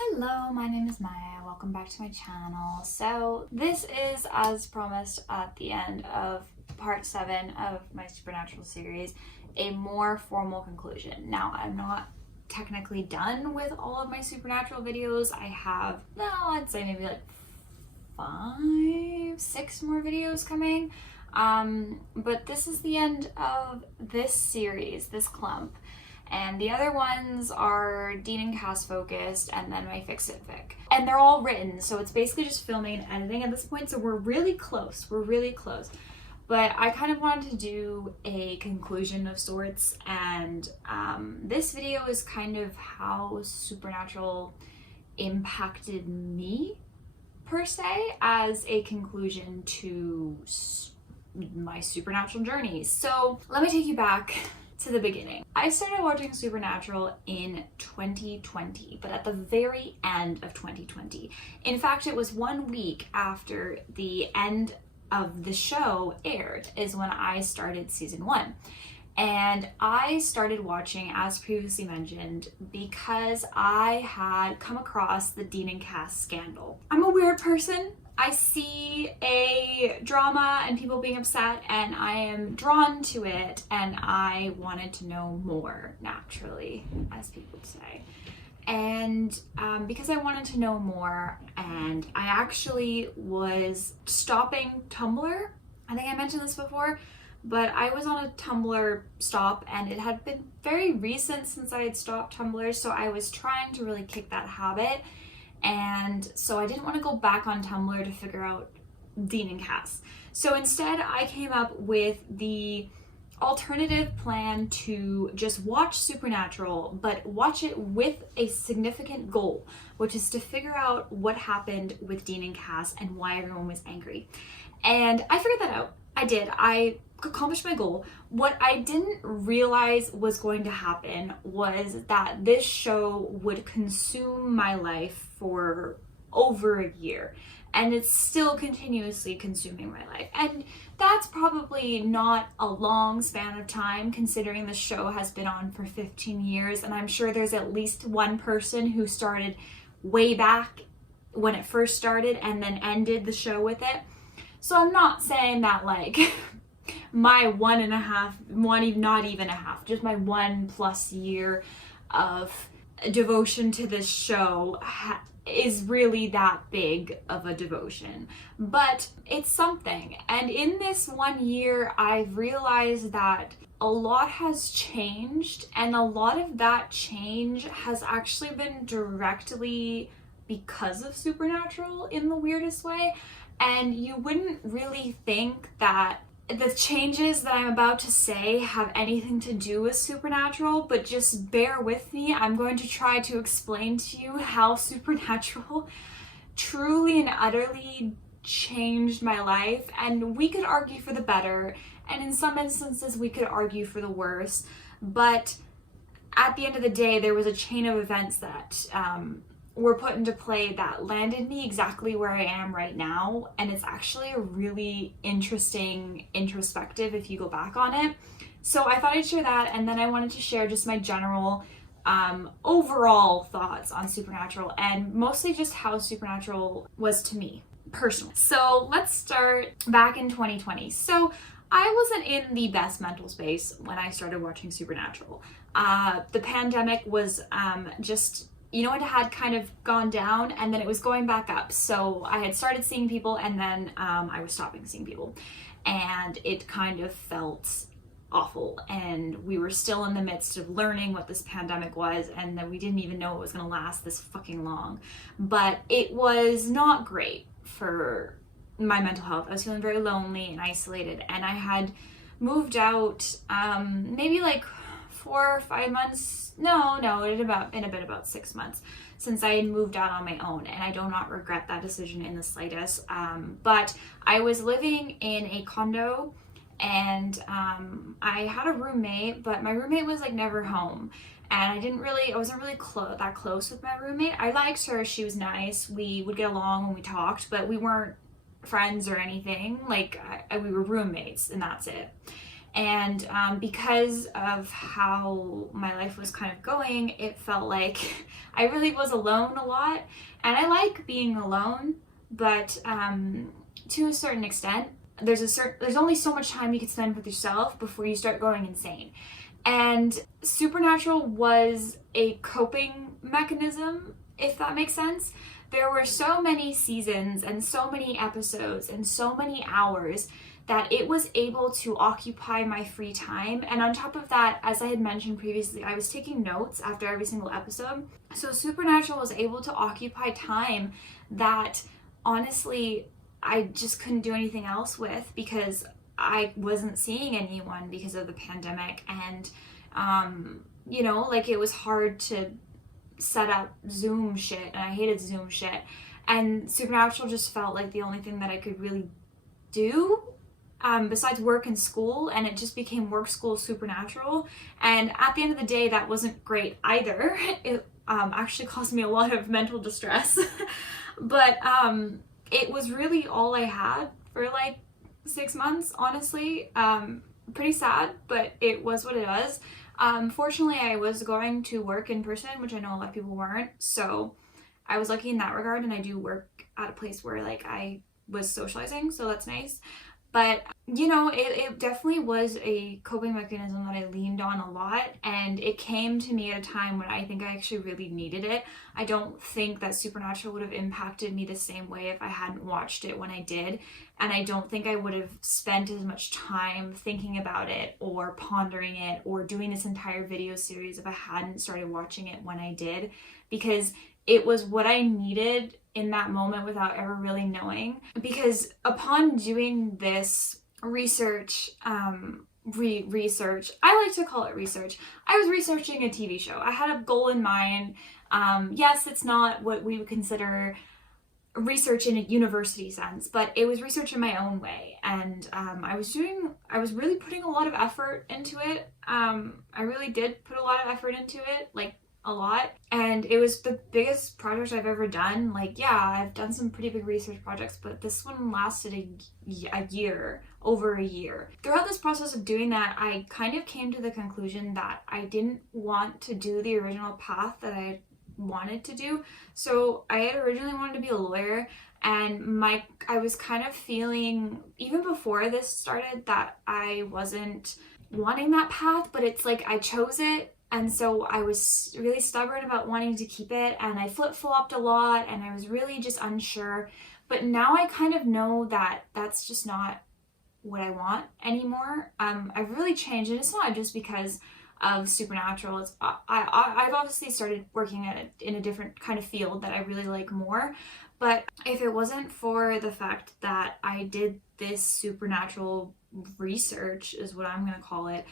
Hello, my name is Maya. Welcome back to my channel. So this is, as promised at the end of part 7 of my Supernatural series, a more formal conclusion. Now, I'm not technically done with all of my Supernatural videos. I have, no, I'd say maybe like 5, 6 more videos coming. But this is the end of this series, this clump. And the other ones are Dean and Cass focused, and then my Fix It Fic. And they're all written, so it's basically just filming and editing at this point, so we're really close. We're really close. But I kind of wanted to do a conclusion of sorts, and this video is kind of how Supernatural impacted me, per se, as a conclusion to my Supernatural journey. So let me take you back to the beginning. I started watching Supernatural in 2020, but at the very end of 2020. In fact, it was 1 week after the end of the show aired is when I started season 1. And I started watching, as previously mentioned, because I had come across the Dean and Cass scandal. I'm a weird person. I see a drama and people being upset, and I am drawn to it, and I wanted to know more, naturally, as people say. And because I wanted to know more, and I actually was stopping Tumblr. I think I mentioned this before, but I was on a Tumblr stop, and it had been very recent since I had stopped Tumblr, so I was trying to really kick that habit. And so I didn't want to go back on Tumblr to figure out Dean and Cass. So instead I came up with the alternative plan to just watch Supernatural, but watch it with a significant goal, which is to figure out what happened with Dean and Cass and why everyone was angry. And I figured that out. I did. I accomplished my goal. What I didn't realize was going to happen was that this show would consume my life for over a year, and it's still continuously consuming my life. And that's probably not a long span of time, considering the show has been on for 15 years, and I'm sure there's at least one person who started way back when it first started and then ended the show with it. So I'm not saying that like my not even a half, just my 1+ year of devotion to this show is really that big of a devotion, but it's something. And in this 1 year, I've realized that a lot has changed, and a lot of that change has actually been directly because of Supernatural in the weirdest way. And you wouldn't really think that the changes that I'm about to say have anything to do with Supernatural, but just bear with me. I'm going to try to explain to you how Supernatural truly and utterly changed my life. And we could argue for the better, and in some instances we could argue for the worse, but at the end of the day, there was a chain of events that were put into play that landed me exactly where I am right now. And it's actually a really interesting introspective if you go back on it. So I thought I'd share that, and then I wanted to share just my general overall thoughts on Supernatural, and mostly just how Supernatural was to me personally. So let's start back in 2020. So I wasn't in the best mental space when I started watching Supernatural. The pandemic was just, it had kind of gone down, and then it was going back up. So I had started seeing people, and then I was stopping seeing people, and it kind of felt awful. And we were still in the midst of learning what this pandemic was, and then we didn't even know it was going to last this fucking long. But it was not great for my mental health. I was feeling very lonely and isolated, and I had moved out maybe like 4 or 5 months. No, it had been about 6 months since I had moved out on my own, and I do not regret that decision in the slightest. But I was living in a condo, and I had a roommate, but my roommate was like never home, and I wasn't really that close with my roommate. I liked her, she was nice, we would get along when we talked, but we weren't friends or anything. Like we were roommates, and that's it. And because of how my life was kind of going, it felt like I really was alone a lot. And I like being alone, but to a certain extent. There's only so much time you can spend with yourself before you start going insane. And Supernatural was a coping mechanism, if that makes sense. There were so many seasons and so many episodes and so many hours that it was able to occupy my free time. And on top of that, as I had mentioned previously, I was taking notes after every single episode. So Supernatural was able to occupy time that honestly I just couldn't do anything else with, because I wasn't seeing anyone because of the pandemic. And like, it was hard to set up Zoom shit, and I hated Zoom shit. And Supernatural just felt like the only thing that I could really do besides work and school, and it just became work, school, Supernatural. And at the end of the day, that wasn't great either. It actually caused me a lot of mental distress. But it was really all I had for like 6 months, honestly. Pretty sad, but it was what it was. Fortunately, I was going to work in person, which I know a lot of people weren't. So I was lucky in that regard, and I do work at a place where like I was socializing, so that's nice. But it definitely was a coping mechanism that I leaned on a lot, and it came to me at a time when I think I actually really needed it. I don't think that Supernatural would have impacted me the same way if I hadn't watched it when I did, and I don't think I would have spent as much time thinking about it or pondering it or doing this entire video series if I hadn't started watching it when I did, because it was what I needed in that moment without ever really knowing. Because upon doing this research, research, I like to call it research. I was researching a TV show. I had a goal in mind. Yes, it's not what we would consider research in a university sense, but it was research in my own way. And I was really putting a lot of effort into it. I really did put a lot of effort into it, like a lot. And it was the biggest project I've ever done. Like, yeah, I've done some pretty big research projects, but this one lasted a year, over a year. Throughout this process of doing that, I kind of came to the conclusion that I didn't want to do the original path that I wanted to do. So I had originally wanted to be a lawyer, and I was kind of feeling, even before this started, that I wasn't wanting that path, but it's like I chose it. And so I was really stubborn about wanting to keep it, and I flip-flopped a lot, and I was really just unsure. But now I kind of know that that's just not what I want anymore. I've really changed, and it's not just because of Supernatural. It's I've obviously started working in a different kind of field that I really like more. But if it wasn't for the fact that I did this Supernatural research, is what I'm gonna call it,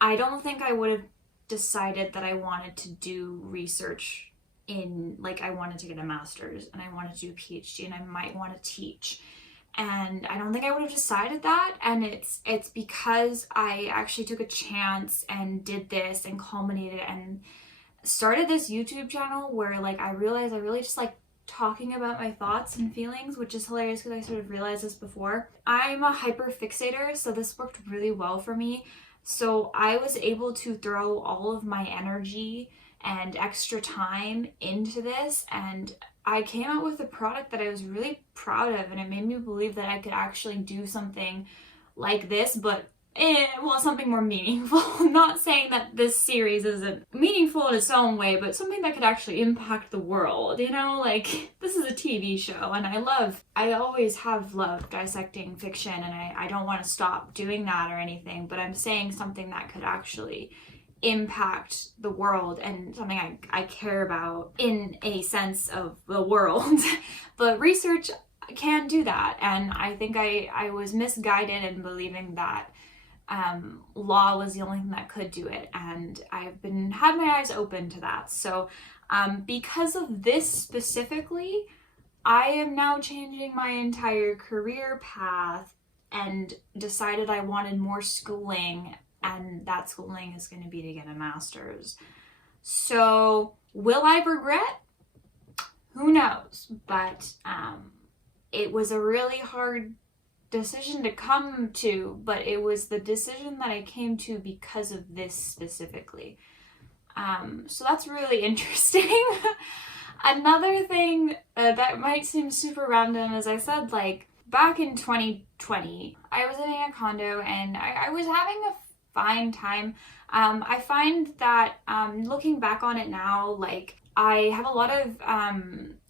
I don't think I would have decided that I wanted to do research in, like, I wanted to get a master's and I wanted to do a PhD and I might want to teach. And I don't think I would have decided that. And it's because I actually took a chance and did this and culminated and started this YouTube channel where, like, I realized I really just like talking about my thoughts and feelings, which is hilarious because I sort of realized this before. I'm a hyper fixator, so this worked really well for me. So I was able to throw all of my energy and extra time into this, and I came out with a product that I was really proud of, and it made me believe that I could actually do something like this, but something more meaningful. I'm not saying that this series isn't meaningful in its own way, but something that could actually impact the world, like, this is a TV show, and I always have loved dissecting fiction, and I don't want to stop doing that or anything, but I'm saying something that could actually impact the world and something I care about in a sense of the world. But research can do that, and I think I was misguided in believing that law was the only thing that could do it, and I've had my eyes open to that. So because of this specifically, I am now changing my entire career path and decided I wanted more schooling, and that schooling is going to be to get a master's. So will I regret? Who knows? But it was a really hard decision to come to, but it was the decision that I came to because of this specifically. So that's really interesting. Another thing that might seem super random, as I said, like back in 2020, I was living in a condo and I was having a fine time. I find that looking back on it now, like I have a lot of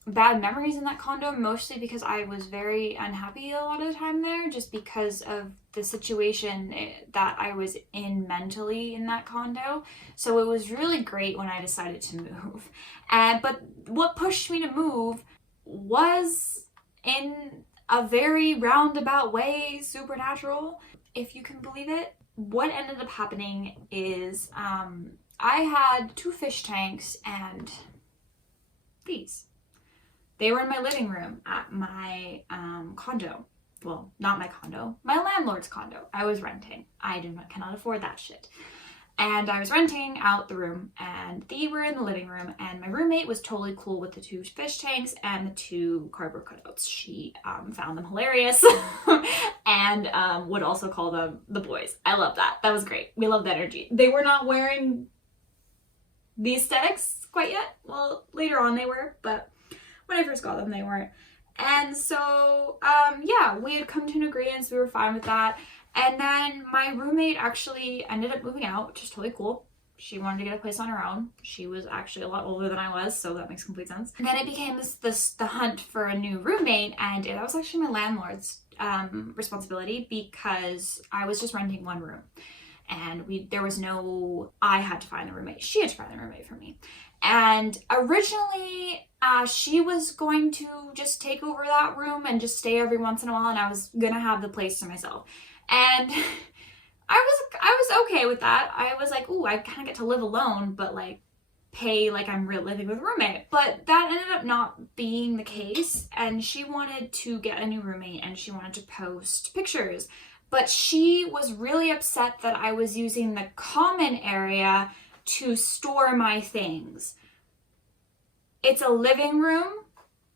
bad memories in that condo, mostly because I was very unhappy a lot of the time there, just because of the situation that I was in mentally in that condo. So it was really great when I decided to move. But what pushed me to move was, in a very roundabout way, supernatural, if you can believe it. What ended up happening is I had 2 fish tanks and these. They were in my living room at my condo. Well, not my condo, my landlord's condo. I was renting. I cannot afford that shit. And I was renting out the room, and they were in the living room, and my roommate was totally cool with the 2 fish tanks and the 2 cardboard cutouts. She found them hilarious and would also call them the boys. I love that. That was great. We loved the energy. They were not wearing the aesthetics quite yet. Well, later on they were, but when I first got them, they weren't. And so, yeah, we had come to an agreement, so we were fine with that. And then my roommate actually ended up moving out, which is totally cool. She wanted to get a place on her own. She was actually a lot older than I was, so that makes complete sense. And then it became the hunt for a new roommate, and that was actually my landlord's responsibility, because I was just renting 1 room. And I had to find the roommate. She had to find the roommate for me. And originally, she was going to just take over that room and just stay every once in a while, and I was gonna have the place to myself. And I was okay with that. I was like, ooh, I kind of get to live alone, but like pay like I'm living with a roommate. But that ended up not being the case, and she wanted to get a new roommate, and she wanted to post pictures. But she was really upset that I was using the common area to store my things. It's a living room,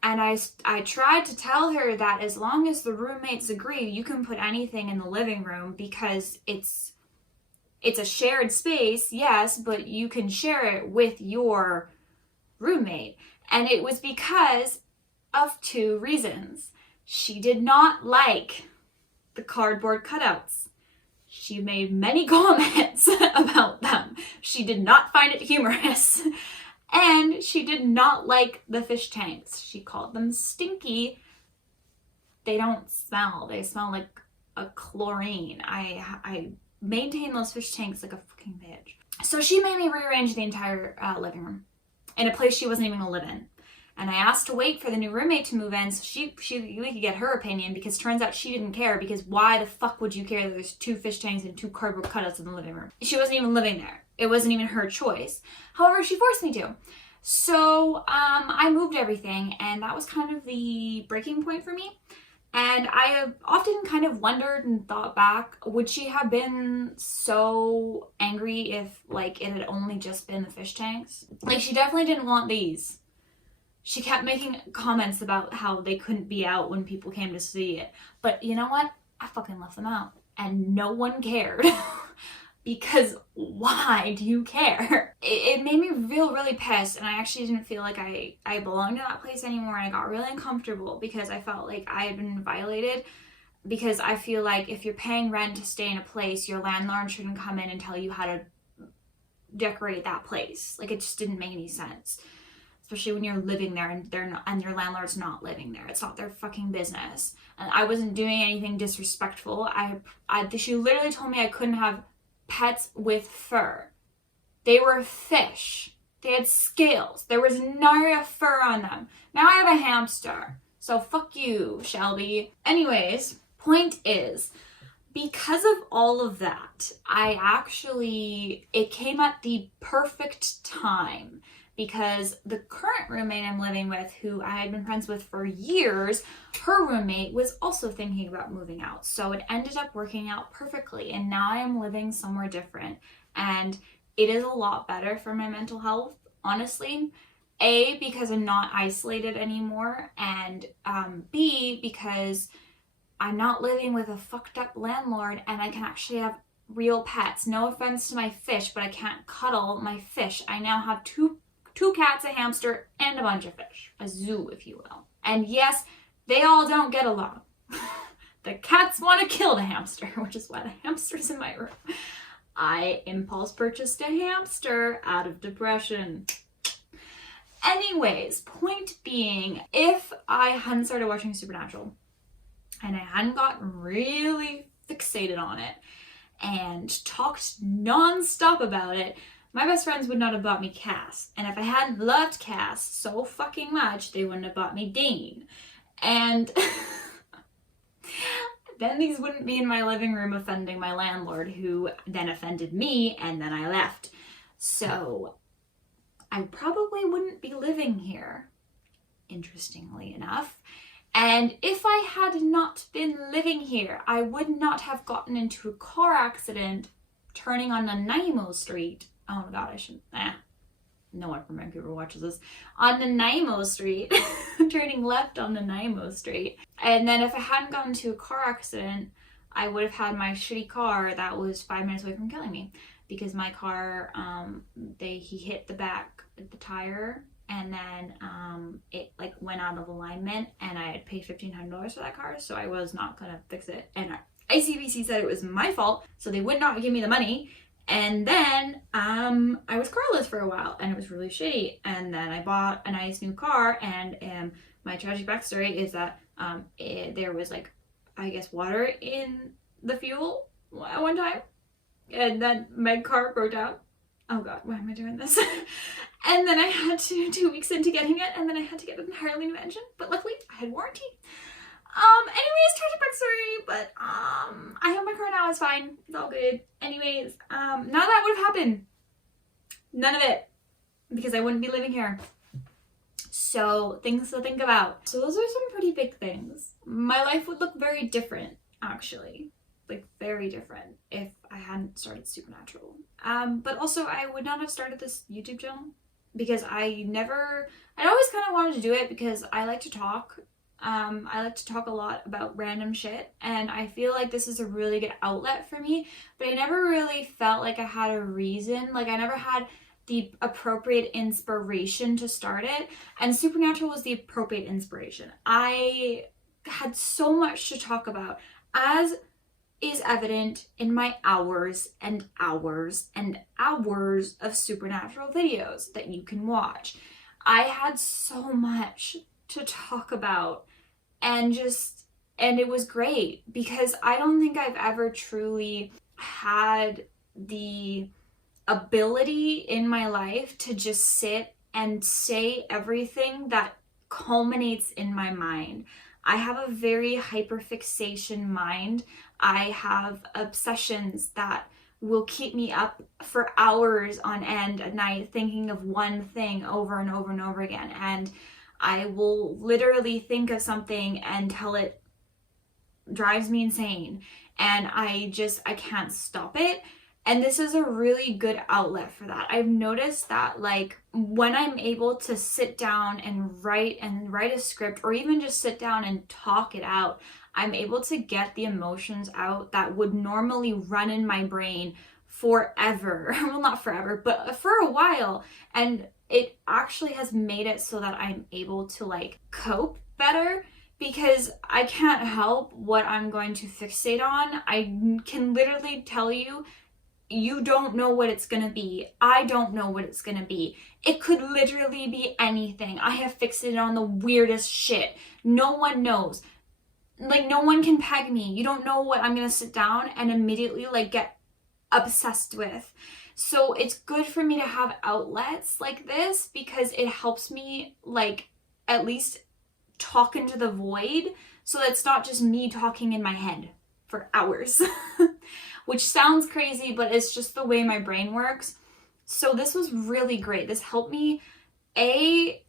and I tried to tell her that as long as the roommates agree, you can put anything in the living room, because it's a shared space, yes, but you can share it with your roommate. And it was because of 2 reasons. She did not like the cardboard cutouts. She made many comments about them. She did not find it humorous. And she did not like the fish tanks. She called them stinky. They don't smell. They smell like a chlorine. I maintain those fish tanks like a fucking bitch. So she made me rearrange the entire living room in a place she wasn't even gonna live in. And I asked to wait for the new roommate to move in so we could get her opinion, because turns out she didn't care, because why the fuck would you care that there's 2 fish tanks and 2 cardboard cutouts in the living room? She wasn't even living there. It wasn't even her choice. However, she forced me to. So I moved everything, and that was kind of the breaking point for me. And I have often kind of wondered and thought back, would she have been so angry if like it had only just been the fish tanks? Like, she definitely didn't want these. She kept making comments about how they couldn't be out when people came to see it. But you know what? I fucking left them out. And no one cared. Because why do you care? It made me feel really pissed, and I actually didn't feel like I belonged in that place anymore, and I got really uncomfortable because I felt like I had been violated. Because I feel like if you're paying rent to stay in a place, your landlord shouldn't come in and tell you how to decorate that place. Like, it just didn't make any sense. Especially when you're living there and your landlord's not living there. It's not their fucking business. And I wasn't doing anything disrespectful. She literally told me I couldn't have pets with fur. They were fish. They had scales. There was no fur on them. Now I have a hamster. So fuck you, Shelby. Anyways, point is, because of all of that, it came at the perfect time. Because the current roommate I'm living with, who I had been friends with for years, her roommate was also thinking about moving out. So it ended up working out perfectly. And now I am living somewhere different. And it is a lot better for my mental health, honestly. A, because I'm not isolated anymore. And B, because I'm not living with a fucked up landlord and I can actually have real pets. No offense to my fish, but I can't cuddle my fish. I now have two cats, a hamster, and a bunch of fish. A zoo, if you will. And yes, they all don't get along. The cats want to kill the hamster, which is why the hamster's in my room. I impulse purchased a hamster out of depression. Anyways, point being, if I hadn't started watching Supernatural and I hadn't gotten really fixated on it and talked non-stop about it, my best friends would not have bought me Cass. And if I hadn't loved Cass so fucking much, they wouldn't have bought me Dean. And then these wouldn't be in my living room offending my landlord, who then offended me, and then I left. So I probably wouldn't be living here, interestingly enough. And if I had not been living here, I would not have gotten into a car accident turning on Nanaimo Street. Oh my god, I shouldn't. No one from Vancouver watches this. On Nanaimo Street, turning left on Nanaimo Street. And then if I hadn't gotten into a car accident, I would have had my shitty car that was 5 minutes away from killing me. Because my car, he hit the back, the tire, and then it like went out of alignment, and I had paid $1,500 for that car, so I was not gonna fix it. And ICBC said it was my fault, so they would not give me the money. And then I was carless for a while, and it was really shitty. And then I bought a nice new car, and my tragic backstory is that there was like, I guess, water in the fuel at one time. And then my car broke down. Oh god, why am I doing this? And then I had to, 2 weeks into getting it, and then I had to get an entirely new engine. But luckily, I had warranty. Anyways, tragic backstory, but I have my car now, it's fine. It's all good. Anyways, none of that would have happened. None of it. Because I wouldn't be living here. So, things to think about. So those are some pretty big things. My life would look very different, actually. Like, very different if I hadn't started Supernatural. But also, I would not have started this YouTube channel because I'd always kind of wanted to do it because I like to talk. I like to talk a lot about random shit, and I feel like this is a really good outlet for me, but I never really felt like I had a reason. Like, I never had the appropriate inspiration to start it, and Supernatural was the appropriate inspiration. I had so much to talk about, as is evident in my hours and hours and hours of Supernatural videos that you can watch. I had so much to talk about, and it was great because I don't think I've ever truly had the ability in my life to just sit and say everything that culminates in my mind. I have a very hyperfixation mind. I have obsessions that will keep me up for hours on end at night thinking of one thing over and over and over again. And I will literally think of something until it drives me insane. And I can't stop it. And this is a really good outlet for that. I've noticed that, like, when I'm able to sit down and write a script, or even just sit down and talk it out, I'm able to get the emotions out that would normally run in my brain forever. Well, not forever, but for a while. And it actually has made it so that I'm able to, like, cope better, because I can't help what I'm going to fixate on. I can literally tell you, you don't know what it's gonna be. I don't know what it's gonna be. It could literally be anything. I have fixated on the weirdest shit. No one knows. Like, no one can peg me. You don't know what I'm gonna sit down and immediately, like, get obsessed with. So it's good for me to have outlets like this because it helps me, like, at least talk into the void, so that it's not just me talking in my head for hours. Which sounds crazy, but it's just the way my brain works. So this was really great. This helped me,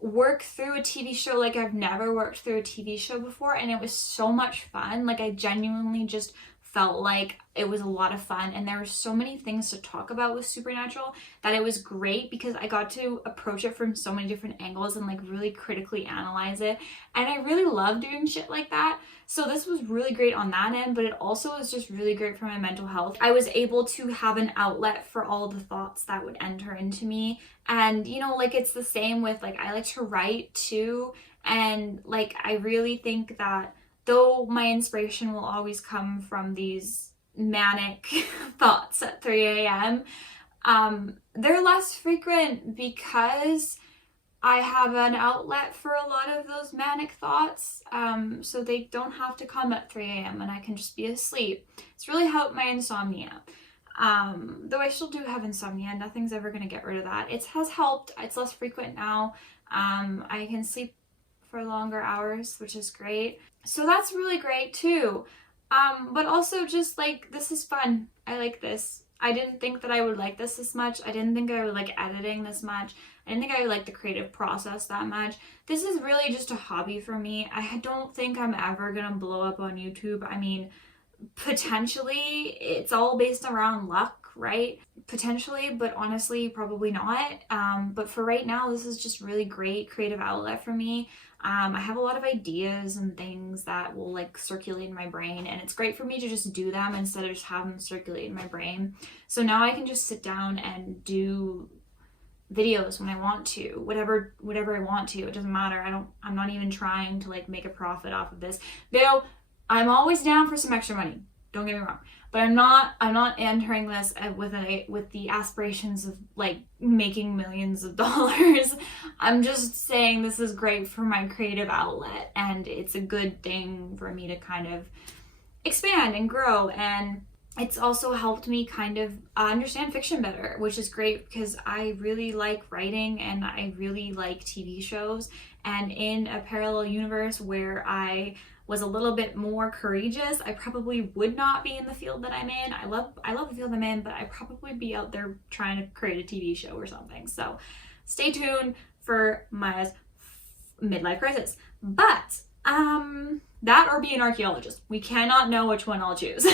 work through a TV show like I've never worked through a TV show before, and it was so much fun. Like, I genuinely just felt like it was a lot of fun, and there were so many things to talk about with Supernatural that it was great because I got to approach it from so many different angles and like really critically analyze it. And I really love doing shit like that. So this was really great on that end, but it also was just really great for my mental health. I was able to have an outlet for all the thoughts that would enter into me. And you know, like it's the same with like, I like to write too. And like, I really think that though my inspiration will always come from these manic thoughts at 3 a.m., they're less frequent because I have an outlet for a lot of those manic thoughts, so they don't have to come at 3 a.m. and I can just be asleep. It's really helped my insomnia. Though I still do have insomnia, nothing's ever going to get rid of that. It has helped. It's less frequent now. I can sleep for longer hours, which is great. So that's really great too. But also just like, this is fun. I like this. I didn't think that I would like this much. I didn't think I would like editing this much. I didn't think I would like the creative process that much. This is really just a hobby for me. I don't think I'm ever gonna blow up on YouTube. I mean, potentially, it's all based around luck, right? Potentially, but honestly, probably not. But for right now, this is just really great creative outlet for me. I have a lot of ideas and things that will like circulate in my brain, and it's great for me to just do them instead of just have them circulate in my brain. So now I can just sit down and do videos when I want to, whatever I want to. It doesn't matter. I'm not even trying to like make a profit off of this. Though I'm always down for some extra money. Don't get me wrong. But I'm not entering this with the aspirations of like making millions of dollars. I'm just saying this is great for my creative outlet, and it's a good thing for me to kind of expand and grow. And it's also helped me kind of understand fiction better, which is great because I really like writing and I really like TV shows. And in a parallel universe where I was a little bit more courageous, I probably would not be in the field that I'm in. I love the field I'm in, but I'd probably be out there trying to create a TV show or something. So stay tuned for Maya's midlife crisis. But that or be an archaeologist. We cannot know which one I'll choose.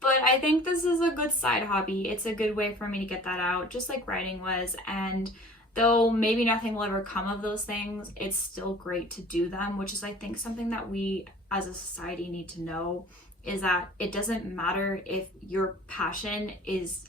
But I think this is a good side hobby. It's a good way for me to get that out, just like writing was. And though maybe nothing will ever come of those things, it's still great to do them, which is, I think, something that we as a society need to know, is that it doesn't matter if your passion is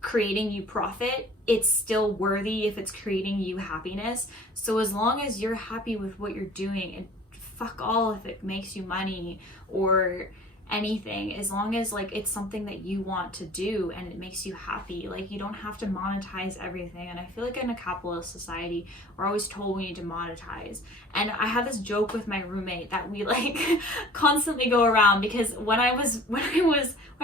creating you profit, it's still worthy if it's creating you happiness. So as long as you're happy with what you're doing, and fuck all if it makes you money or anything, as long as like it's something that you want to do and it makes you happy, like you don't have to monetize everything. And I feel like in a capitalist society we're always told we need to monetize. And I had this joke with my roommate that we like constantly go around, because when I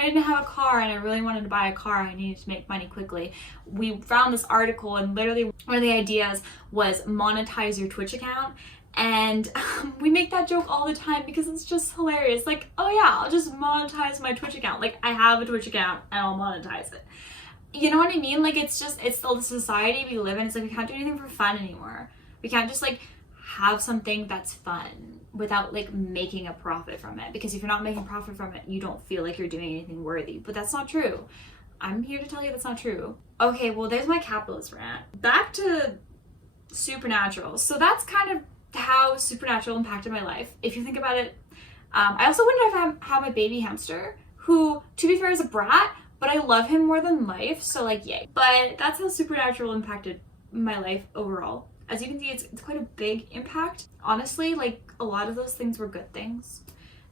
didn't have a car and I really wanted to buy a car, I needed to make money quickly. We found this article, and literally one of the ideas was monetize your Twitch account. And we make that joke all the time because it's just hilarious. Like, oh yeah, I'll just monetize my Twitch account. Like, I have a Twitch account and I'll monetize it. You know what I mean? Like, it's the society we live in. It's like we can't do anything for fun anymore. We can't just like have something that's fun without like making a profit from it. Because if you're not making profit from it, you don't feel like you're doing anything worthy. But that's not true. I'm here to tell you that's not true. Okay, well, there's my capitalist rant. Back to Supernatural. So that's kind of how Supernatural impacted my life. If you think about it, I also wouldn't have my baby hamster, who, to be fair, is a brat, but I love him more than life, so like, yay. But that's how Supernatural impacted my life overall. As you can see, it's quite a big impact. Honestly, like, a lot of those things were good things,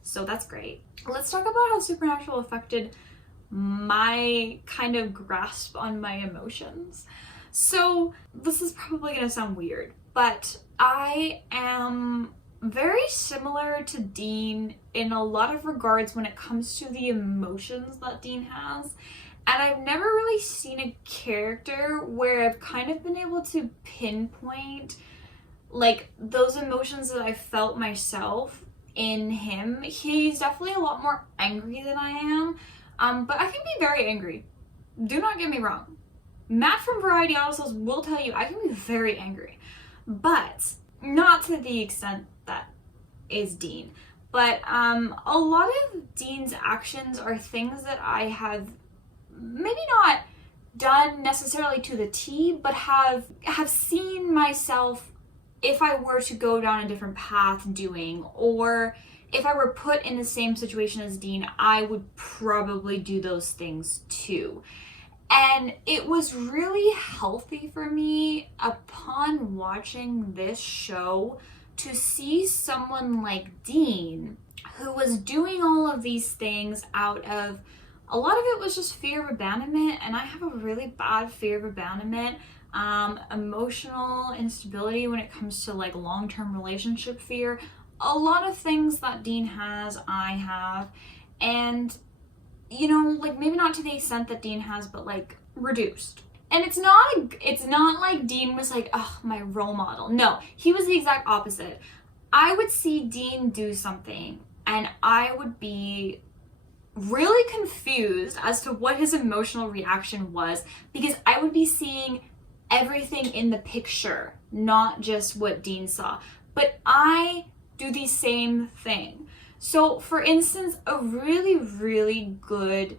so that's great. Let's talk about how Supernatural affected my kind of grasp on my emotions. So this is probably gonna sound weird, but I am very similar to Dean in a lot of regards when it comes to the emotions that Dean has. And I've never really seen a character where I've kind of been able to pinpoint like those emotions that I felt myself in him. He's definitely a lot more angry than I am, but I can be very angry. Do not get me wrong. Matt from Variety Autosales will tell you I can be very angry, but not to the extent that is Dean. But a lot of Dean's actions are things that I have maybe not done necessarily to the T, but have seen myself, if I were to go down a different path, doing, or if I were put in the same situation as Dean, I would probably do those things too. And it was really healthy for me upon watching this show to see someone like Dean, who was doing all of these things out of, a lot of it was just fear of abandonment, and I have a really bad fear of abandonment, emotional instability when it comes to like long-term relationship fear. A lot of things that Dean has, I have, and you know, like maybe not to the extent that Dean has, but like reduced. And it's not like Dean was like, oh, my role model. No, he was the exact opposite. I would see Dean do something and I would be really confused as to what his emotional reaction was, because I would be seeing everything in the picture, not just what Dean saw. But I do the same thing. So for instance, a really, really good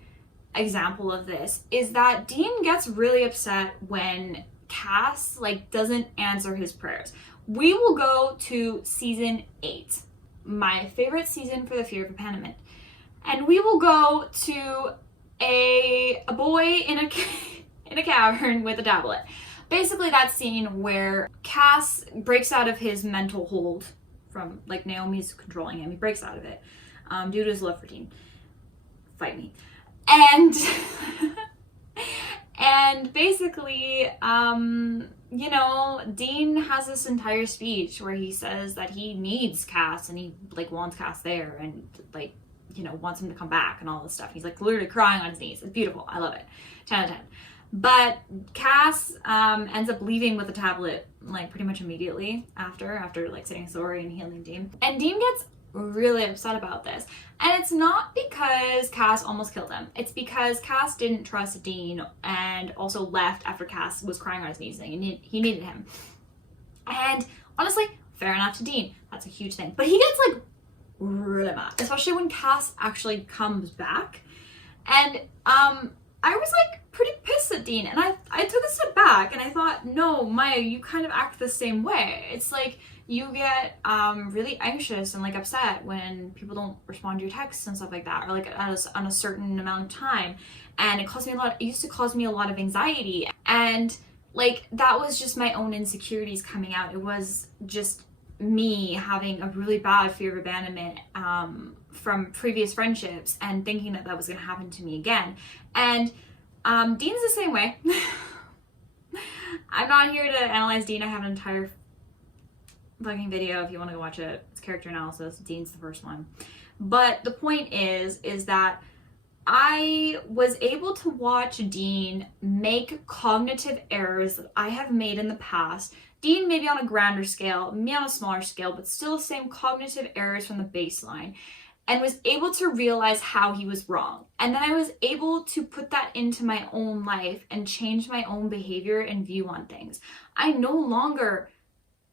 example of this is that Dean gets really upset when Cass like doesn't answer his prayers. We will go to season 8, my favorite season for the fear of abandonment, and we will go to a boy in a cavern with a tablet. Basically that scene where Cass breaks out of his mental hold from like Naomi's controlling him. He breaks out of it due to his love for Dean. Fight me. And and basically, you know, Dean has this entire speech where he says that he needs Cass and he like wants Cass there and like, you know, wants him to come back and all this stuff. He's like literally crying on his knees. It's beautiful. I love it. 10 out of 10. But Cass ends up leaving with the tablet like pretty much immediately after like saying sorry and healing Dean. And Dean gets really upset about this. And it's not because Cass almost killed him. It's because Cass didn't trust Dean and also left after Cass was crying on his knees saying he needed him. And honestly, fair enough to Dean. That's a huge thing. But he gets like really mad, especially when Cass actually comes back. And I was like pretty pissed at Dean, and I took a step back and I thought, no, Maya, you kind of act the same way. It's like you get really anxious and like upset when people don't respond to your texts and stuff like that, or like on a certain amount of time. And it used to cause me a lot of anxiety. And like that was just my own insecurities coming out. It was just me having a really bad fear of abandonment from previous friendships and thinking that that was going to happen to me again. And Dean's the same way. I'm not here to analyze Dean. I have an entire fucking video if you want to go watch it. It's character analysis. Dean's the first one. But the point is that I was able to watch Dean make cognitive errors that I have made in the past. Dean maybe on a grander scale, me on a smaller scale, but still the same cognitive errors from the baseline, and was able to realize how he was wrong. And then I was able to put that into my own life and change my own behavior and view on things. I no longer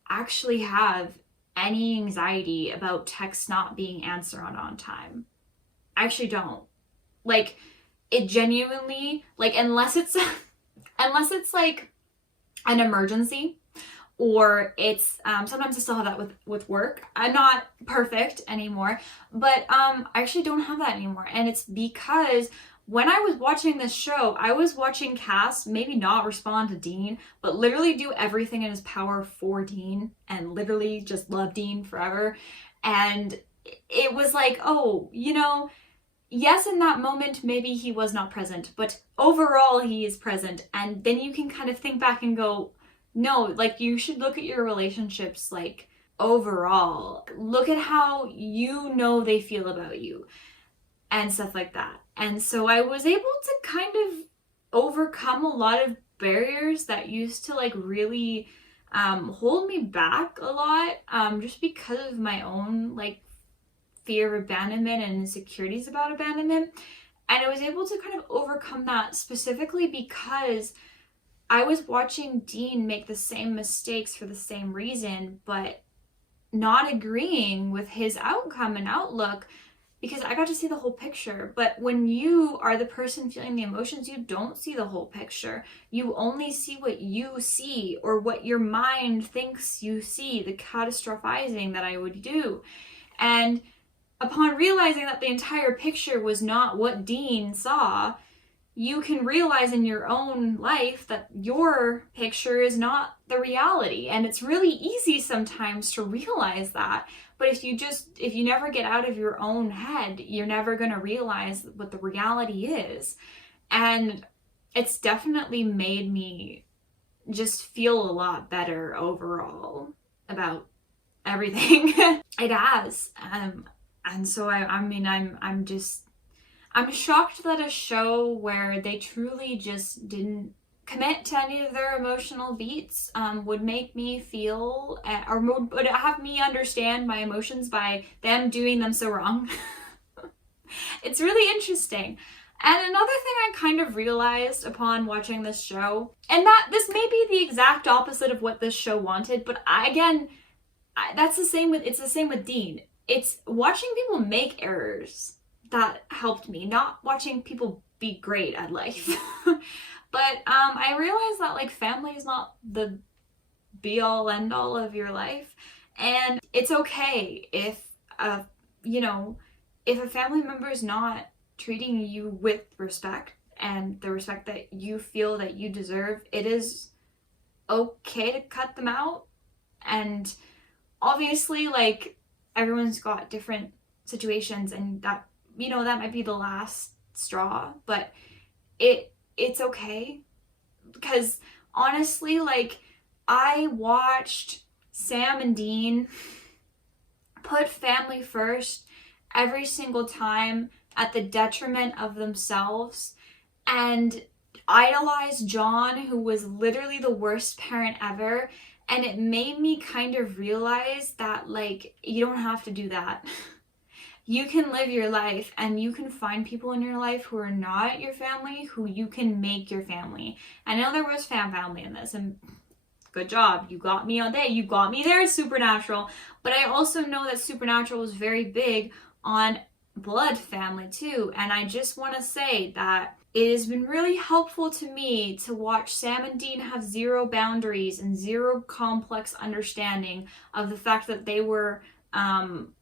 actually have any anxiety about texts not being answered on time. I actually don't. Like, it genuinely, like, unless it's like an emergency, or it's sometimes I still have that with work. I'm not perfect anymore, but I actually don't have that anymore. And it's because when I was watching this show, I was watching Cass maybe not respond to Dean, but literally do everything in his power for Dean and literally just love Dean forever. And it was like, oh, you know, yes, in that moment, maybe he was not present, but overall he is present. And then you can kind of think back and go, no, like you should look at your relationships like overall. Look at how you know they feel about you and stuff like that. And so I was able to kind of overcome a lot of barriers that used to like really hold me back a lot, just because of my own like fear of abandonment and insecurities about abandonment. And I was able to kind of overcome that specifically because I was watching Dean make the same mistakes for the same reason, but not agreeing with his outcome and outlook because I got to see the whole picture. But when you are the person feeling the emotions, you don't see the whole picture. You only see what you see, or what your mind thinks you see, the catastrophizing that I would do. And upon realizing that the entire picture was not what Dean saw, you can realize in your own life that your picture is not the reality. And it's really easy sometimes to realize that. But if you never get out of your own head, you're never going to realize what the reality is. And it's definitely made me just feel a lot better overall about everything. It has. And so I'm shocked that a show where they truly just didn't commit to any of their emotional beats would make me feel, or would have me understand my emotions by them doing them so wrong. It's really interesting. And another thing I kind of realized upon watching this show, and that this may be the exact opposite of what this show wanted, but it's the same with Dean. It's watching people make errors that helped me, not watching people be great at life. But I realized that like family is not the be all end all of your life, and it's okay if a family member is not treating you with respect and the respect that you feel that you deserve. It is okay to cut them out. And obviously, like, everyone's got different situations, and that might be the last straw, but it's okay. Because honestly, like, I watched Sam and Dean put family first every single time at the detriment of themselves, and idolized John, who was literally the worst parent ever. And it made me kind of realize that, like, you don't have to do that. You can live your life, and you can find people in your life who are not your family, who you can make your family. I know there was family in this, and good job. You got me on that. You got me there, Supernatural. But I also know that Supernatural was very big on blood family too. And I just want to say that it has been really helpful to me to watch Sam and Dean have zero boundaries and zero complex understanding of the fact that they were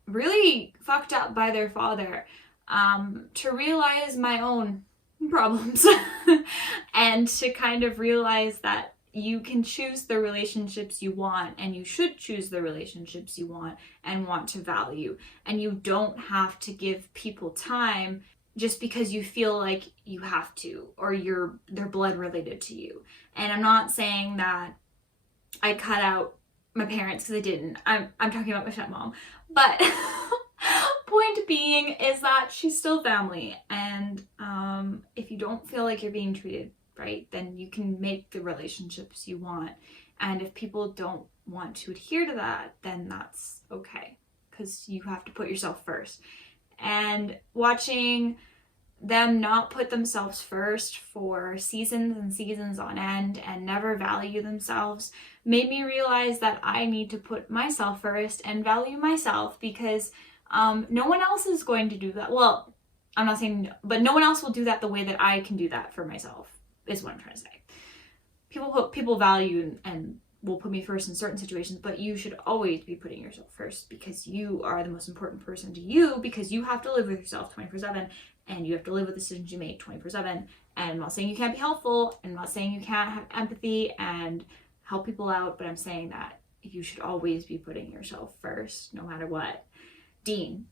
really fucked up by their father, to realize my own problems and to kind of realize that you can choose the relationships you want, and you should choose the relationships you want and want to value, and you don't have to give people time just because you feel like you have to, or they're blood related to you. And I'm not saying that I cut out my parents, because I didn't. I'm talking about my stepmom. But point being is that she's still family, and if you don't feel like you're being treated right, then you can make the relationships you want. And if people don't want to adhere to that, then that's okay, because you have to put yourself first. And watching them not put themselves first for seasons and seasons on end and never value themselves made me realize that I need to put myself first and value myself, because no one else is going to do that. Well, I'm not saying, but no one else will do that the way that I can do that for myself, is what I'm trying to say. People value and will put me first in certain situations, but you should always be putting yourself first, because you are the most important person to you, because you have to live with yourself 24/7, and you have to live with the decisions you make 24/7. And I'm not saying you can't be helpful, and I'm not saying you can't have empathy and help people out, but I'm saying that you should always be putting yourself first, no matter what. Dean.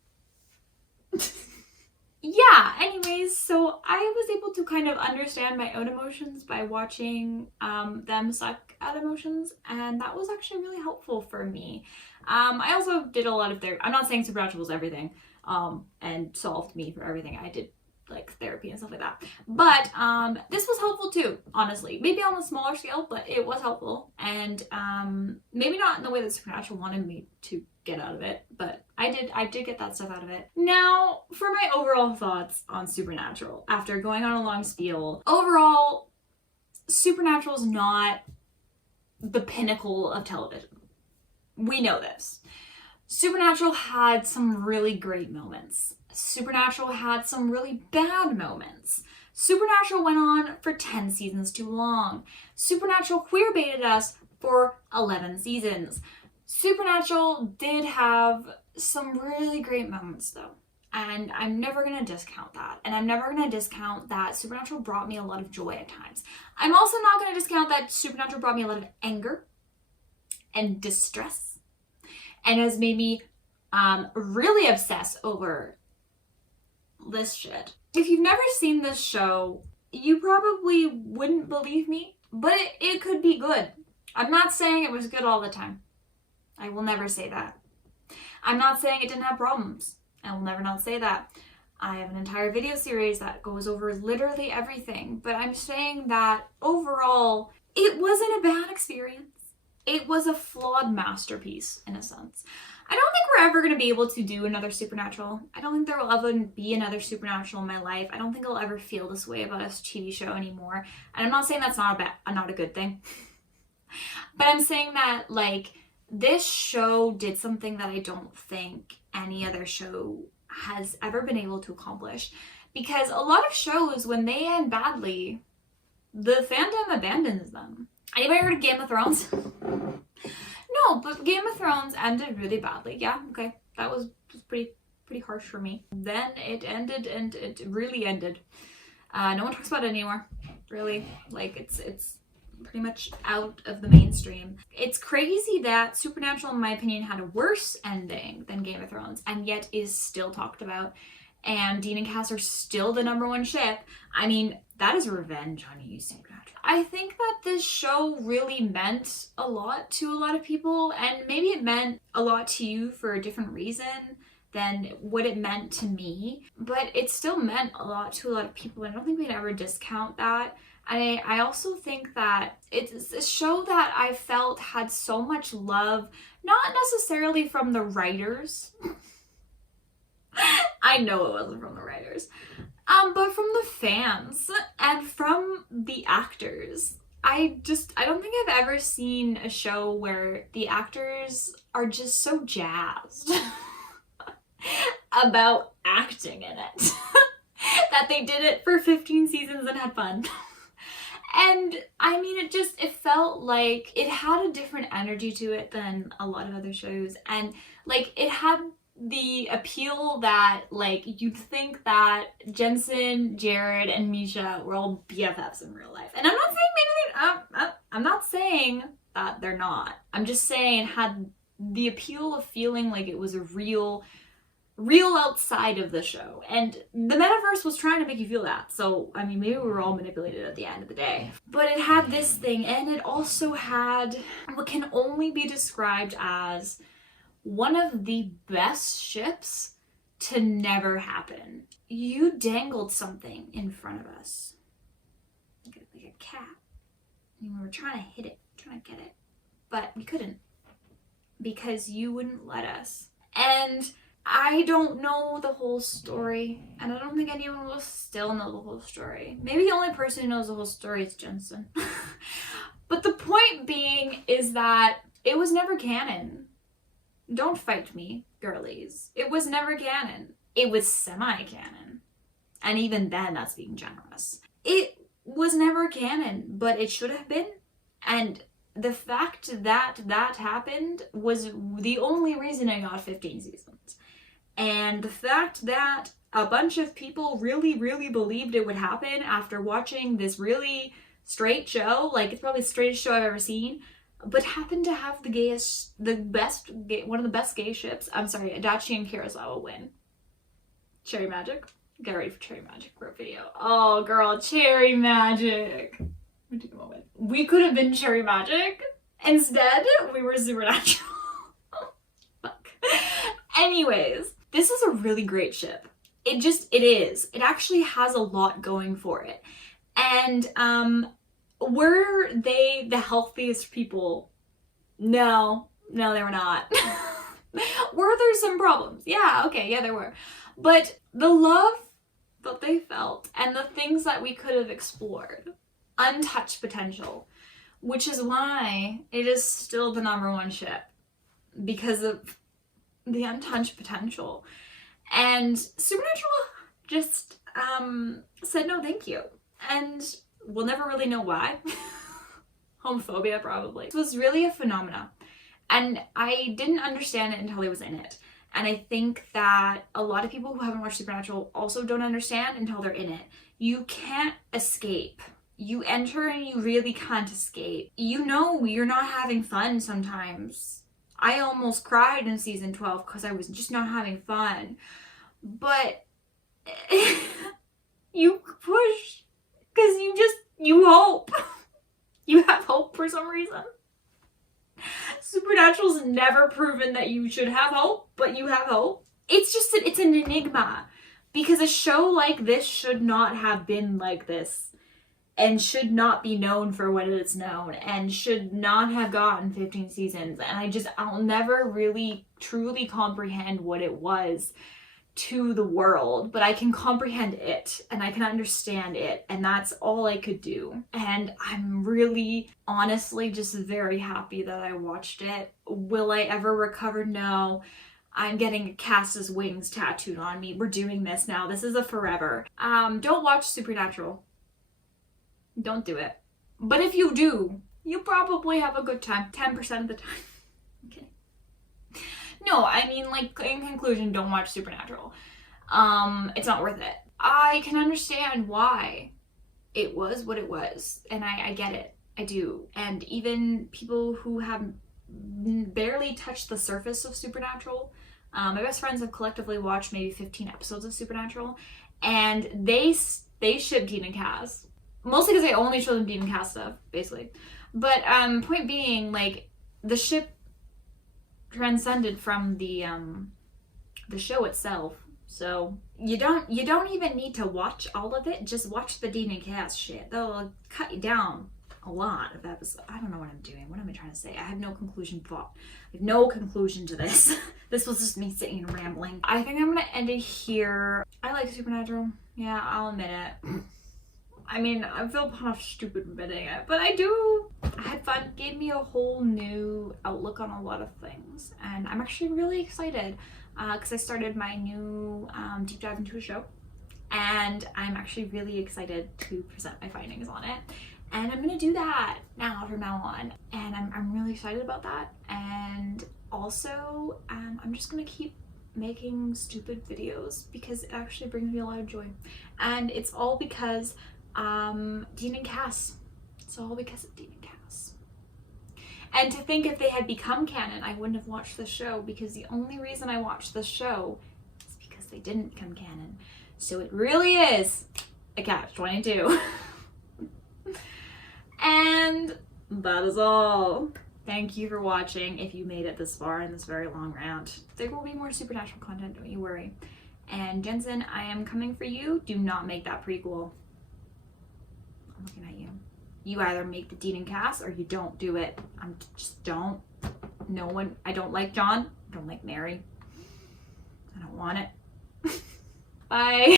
Yeah, anyways, so I was able to kind of understand my own emotions by watching them suck at emotions, and that was actually really helpful for me. I also did a lot of I'm not saying Supernatural was everything and solved me for everything. I did like therapy and stuff like that, but this was helpful too, honestly. Maybe on a smaller scale, but it was helpful, and maybe not in the way that Supernatural wanted me to get out of it, but I did get that stuff out of it. Now, for my overall thoughts on Supernatural, after going on a long spiel, overall, Supernatural is not the pinnacle of television. We know this. Supernatural had some really great moments. Supernatural had some really bad moments. Supernatural went on for 10 seasons too long. Supernatural queerbaited us for 11 seasons. Supernatural did have some really great moments though. And I'm never going to discount that. And I'm never going to discount that Supernatural brought me a lot of joy at times. I'm also not going to discount that Supernatural brought me a lot of anger and distress. And has made me really obsess over this shit. If you've never seen this show, you probably wouldn't believe me, but it could be good. I'm not saying it was good all the time. I will never say that. I'm not saying it didn't have problems. I will never not say that. I have an entire video series that goes over literally everything, but I'm saying that overall, it wasn't a bad experience. It was a flawed masterpiece, in a sense. I don't think we're ever going to be able to do another Supernatural. I don't think there will ever be another Supernatural in my life. I don't think I'll ever feel this way about a TV show anymore. And I'm not saying that's not a good thing. But I'm saying that, like, this show did something that I don't think any other show has ever been able to accomplish. Because a lot of shows, when they end badly, the fandom abandons them. Anybody heard of Game of Thrones? No, but Game of Thrones ended really badly. Yeah, okay. That was pretty harsh for me. Then it ended, and it really ended. No one talks about it anymore. Really. Like, it's pretty much out of the mainstream. It's crazy that Supernatural, in my opinion, had a worse ending than Game of Thrones, and yet is still talked about. And Dean and Cass are still the #1 ship. I mean, that is revenge on you, Supernatural. I think that this show really meant a lot to a lot of people, and maybe it meant a lot to you for a different reason than what it meant to me, but it still meant a lot to a lot of people. I don't think we can ever discount that. I also think that it's a show that I felt had so much love, not necessarily from the writers. I know it wasn't from the writers. But from the fans and from the actors. I don't think I've ever seen a show where the actors are just so jazzed about acting in it that they did it for 15 seasons and had fun. And I mean, it felt like it had a different energy to it than a lot of other shows. And like, it had the appeal that, like, you'd think that Jensen, Jared, and Misha were all BFFs in real life. And I'm not saying I'm not saying that they're not. I'm just saying it had the appeal of feeling like it was a real outside of the show. And the metaverse was trying to make you feel that. So, I mean, maybe we were all manipulated at the end of the day. But it had this thing, and it also had what can only be described as one of the best ships to never happen. You dangled something in front of us. Like a cat. And we were trying to hit it, trying to get it. But we couldn't. Because you wouldn't let us. And I don't know the whole story. And I don't think anyone will still know the whole story. Maybe the only person who knows the whole story is Jensen. But the point being is that it was never canon. Don't fight me, girlies. It was never canon. It was semi-canon. And even then, that's being generous. It was never canon, but it should have been. And the fact that that happened was the only reason I got 15 seasons. And the fact that a bunch of people really believed it would happen after watching this really straight show, like, it's probably the straightest show I've ever seen, but happened to have one of the best gay ships. I'm sorry, Adachi and Kurosawa win. Cherry Magic. Get ready for Cherry Magic for a video. Oh, girl, Cherry Magic. Let me take a moment. We could have been Cherry Magic. Instead, we were Supernatural. Fuck. Anyways, this is a really great ship. It is. It actually has a lot going for it. And, were they the healthiest people? No, they were not. Were there some problems? Yeah, okay, yeah, there were. But the love that they felt and the things that we could have explored, untouched potential, which is why it is still the #1 ship, because of the untouched potential. And Supernatural just said no thank you. And we'll never really know why. Homophobia, probably. It was really a phenomenon. And I didn't understand it until I was in it. And I think that a lot of people who haven't watched Supernatural also don't understand until they're in it. You can't escape. You enter and you really can't escape. You know you're not having fun sometimes. I almost cried in season 12 because I was just not having fun. But you push because you hope. You have hope for some reason. Supernatural's never proven that you should have hope, but you have hope. It's an enigma, because a show like this should not have been like this, and should not be known for what it's known, and should not have gotten 15 seasons. And I'll never really truly comprehend what it was to the world, but I can comprehend it and I can understand it, and that's all I could do. And I'm really honestly just very happy that I watched it. Will I ever recover? No. I'm getting Cass's wings tattooed on me. We're doing this now. This is a forever. Don't watch Supernatural. Don't do it. But if you do, you'll probably have a good time 10% of the time. Okay. No, I mean, like, in conclusion, don't watch Supernatural. It's not worth it. I can understand why it was what it was, and I get it. I do. And even people who have barely touched the surface of Supernatural, my best friends have collectively watched maybe 15 episodes of Supernatural, and they ship Dean and Cass. Mostly because I only show them Dean and Cass stuff, basically. But point being, like, the ship transcended from the show itself. So you don't even need to watch all of it. Just watch the Dean and Cass shit. They'll cut you down a lot of episodes. I don't know what I'm doing. What am I trying to say? I have no conclusion thought. I have no conclusion to this. This was just me sitting and rambling. I think I'm gonna end it here. I like Supernatural. Yeah, I'll admit it. I mean, I feel kind of stupid admitting it, but I do. I had fun. Gave me a whole new outlook on a lot of things, and I'm actually really excited because I started my new deep dive into a show, and I'm actually really excited to present my findings on it. And I'm gonna do that from now on, and I'm really excited about that. And also, I'm just gonna keep making stupid videos because it actually brings me a lot of joy, and it's all because Dean and Cass. It's all because of Dean and Cass. And to think if they had become canon, I wouldn't have watched the show, because the only reason I watched the show is because they didn't become canon. So it really is a catch-22. And that is all. Thank you for watching if you made it this far in this very long rant. There will be more Supernatural content, don't you worry. And Jensen, I am coming for you. Do not make that prequel. I'm looking at you. You either make the Dean and Cass or you don't do it. Just don't. No one. I don't like John. I don't like Mary. I don't want it. Bye.